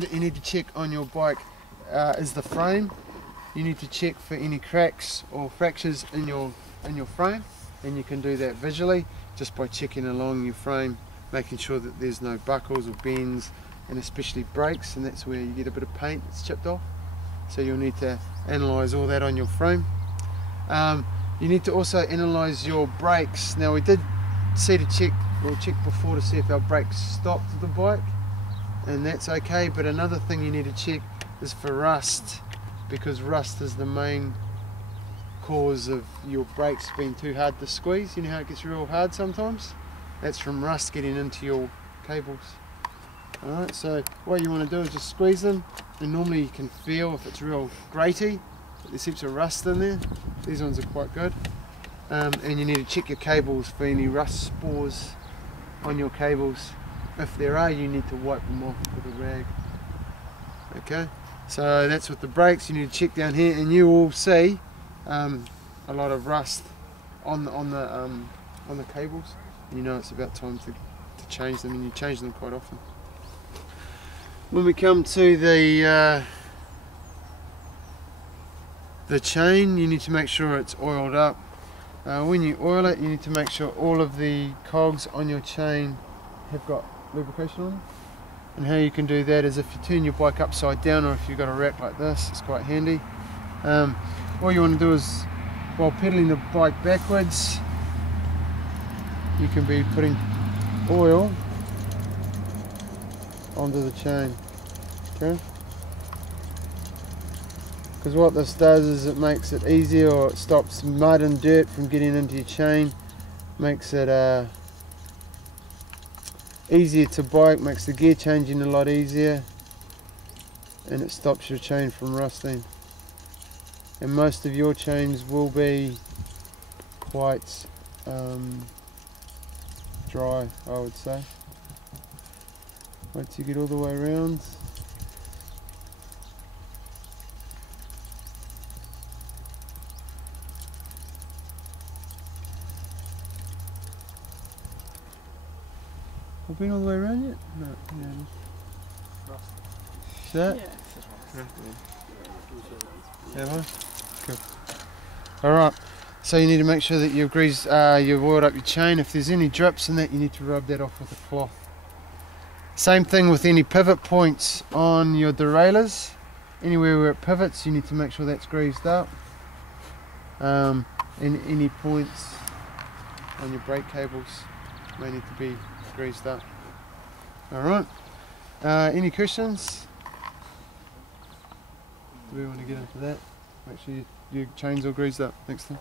that you need to check on your bike is the frame. You need to check for any cracks or fractures in your frame, and you can do that visually just by checking along your frame, making sure that there's no buckles or bends, and especially breaks, and that's where you get a bit of paint that's chipped off. So you'll need to analyse all that on your frame. You need to also analyse your brakes. Now we did check before to see if our brakes stopped the bike, and that's okay, but another thing you need to check is for rust, because rust is the main cause of your brakes being too hard to squeeze. You know how it gets real hard sometimes? That's from rust getting into your cables. Alright, so what you want to do is just squeeze them, and normally you can feel if it's real graty, there's heaps of rust in there. These ones are quite good. And you need to check your cables for any rust spores on your cables. If there are, you need to wipe them off with a rag. Okay, so that's with the brakes. You need to check down here, and you will see a lot of rust on the cables. You know it's about time to change them, and you change them quite often. When we come to the chain, you need to make sure it's oiled up. When you oil it, you need to make sure all of the cogs on your chain have got lubrication on them. And how you can do that is if you turn your bike upside down, or if you've got a rack like this, it's quite handy. All you want to do is, while pedaling the bike backwards, you can be putting oil onto the chain. Okay? Because what this does is it makes it easier, or it stops mud and dirt from getting into your chain, makes it easier to bike, makes the gear changing a lot easier, and it stops your chain from rusting. And most of your chains will be quite dry, I would say. Once you get all the way around. Have we been all the way around yet? No. Yeah. Is that? Yeah. Have I? Cool. Alright, so you need to make sure that you've oiled up your chain. If there's any drips in that, you need to rub that off with a cloth. Same thing with any pivot points on your derailleurs. Anywhere where it pivots, you need to make sure that's greased up. And any points on your brake cables may need to be greased up. Alright, any questions? Do we want to get into that? Make sure your chains are greased up next time.